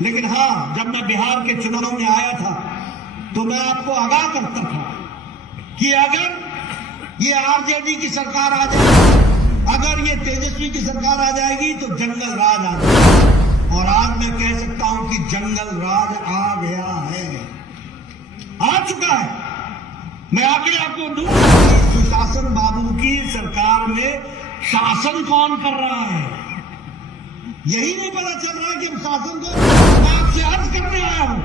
लेकिन हाँ, जब मैं बिहार के चुनाव में आया था तो मैं आपको आगाह करता था कि अगर ये आरजेडी की सरकार आ जाए, अगर ये तेजस्वी की सरकार आ जाएगी तो जंगल राज आ जाएगा। और आज मैं कह सकता हूं कि जंगल राज आ गया है, आ चुका है। मैं आगे आपको दूं, सुशासन बाबू की सरकार में शासन कौन कर रहा है, यही नहीं पता चल रहा है कि शासन को। मैं आपसे अर्ज करने आया हूं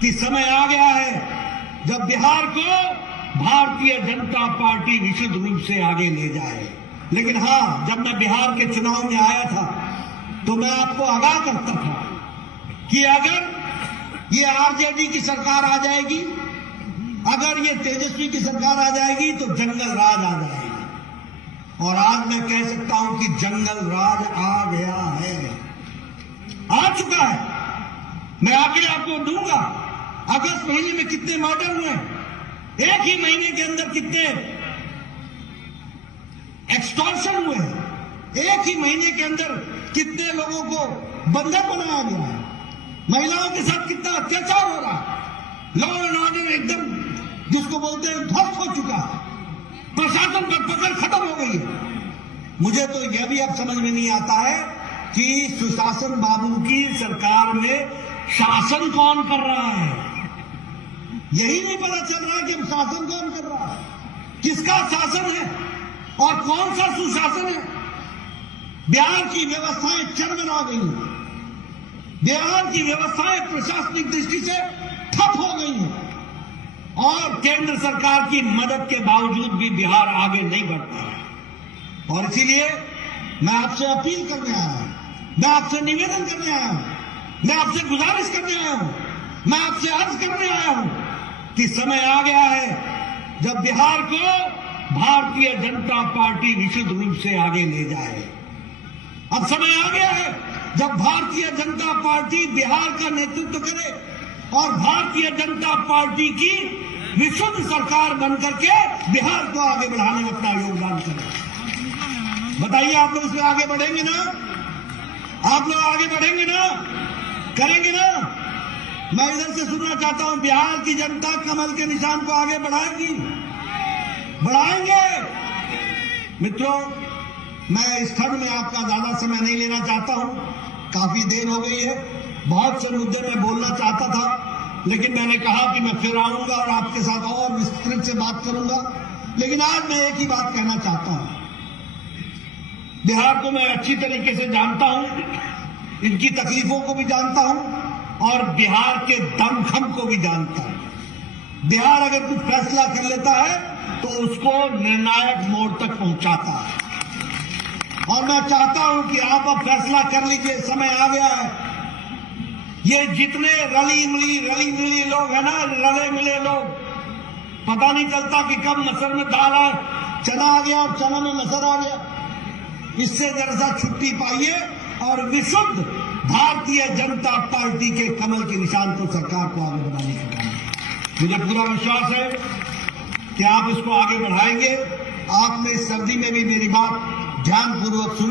कि समय आ गया है जब बिहार को भारतीय जनता पार्टी विशुद्ध रूप से आगे ले जाए। लेकिन हाँ, जब मैं बिहार के चुनाव में आया था तो मैं आपको आगाह करता था कि अगर ये आरजेडी की सरकार आ जाएगी, अगर ये तेजस्वी की सरकार आ जाएगी तो जंगल राज आ जाएगा। और आज मैं कह सकता हूं कि जंगल राज आ गया है, आ चुका है। मैं आगे आपको दूंगा, अगस्त महीने में कितने मर्डर हुए, एक ही महीने के अंदर कितने एक्सटॉर्शन हुए, एक ही महीने के अंदर कितने लोगों को बंधक बनाया गया है, महिलाओं के साथ कितना अत्याचार हो रहा है, लॉ एंड ऑर्डर एकदम जिसको बोलते हैं ध्वस्त हो चुका है, प्रशासन पर पकड़ खत्म हो गई है। मुझे तो यह भी अब समझ में नहीं आता है कि सुशासन बाबू की सरकार में शासन कौन कर रहा है, यही नहीं पता चल रहा है कि शासन कौन कर रहा है, किसका शासन है और कौन सा सुशासन है। बिहार की व्यवस्थाएं चरमरा गई हैं, बिहार की व्यवस्थाएं प्रशासनिक दृष्टि से ठप हो गई हैं और केंद्र सरकार की मदद के बावजूद भी बिहार आगे नहीं बढ़ पा रहा। और इसीलिए मैं आपसे अपील करने आया हूं, मैं आपसे निवेदन करने आया हूं, मैं आपसे गुजारिश करने आया हूं, मैं आपसे अर्ज करने आया हूं कि समय आ गया है जब बिहार को भारतीय जनता पार्टी विशुद्ध रूप से आगे ले जाए। अब समय आ गया है जब भारतीय जनता पार्टी बिहार का नेतृत्व करे और भारतीय जनता पार्टी की विशुद्ध सरकार बनकर के बिहार को आगे बढ़ाने में अपना योगदान करे। बताइए, आप लोग इसमें आगे बढ़ेंगे ना? आप लोग आगे बढ़ेंगे ना? करेंगे ना? मैं इधर से सुनना चाहता हूं, बिहार की जनता कमल के निशान को आगे बढ़ाएगी, बढ़ाएंगे। मित्रों, मैं इस खंड में आपका ज्यादा समय नहीं लेना चाहता हूं, काफी देर हो गई है। बहुत से मुद्दे में बोलना चाहता था, लेकिन मैंने कहा कि मैं फिर आऊंगा और आपके साथ और विस्तृत से बात करूंगा। लेकिन आज मैं एक ही बात कहना चाहता हूं, बिहार को मैं अच्छी तरीके से जानता हूं, इनकी तकलीफों को भी जानता हूं और बिहार के दमखम को भी जानता हूं। बिहार अगर कुछ फैसला कर लेता है तो उसको निर्णायक मोड़ तक पहुंचाता है। और मैं चाहता हूं कि आप अब फैसला कर लीजिए, समय आ गया है। ये जितने रली मिली लोग हैं ना, रले मिले लोग, पता नहीं चलता कि कब मसर में दाल आ, चना आ गया और चना में मसर आ गया। इससे जरा सा छुट्टी पाइए और विशुद्ध भारतीय जनता पार्टी के कमल के निशान को सरकार को आगे बढ़ाने का काम। मुझे पूरा विश्वास है कि आप इसको आगे बढ़ाएंगे। आपने इस सर्दी में भी मेरी बात ध्यानपूर्वक सुनी।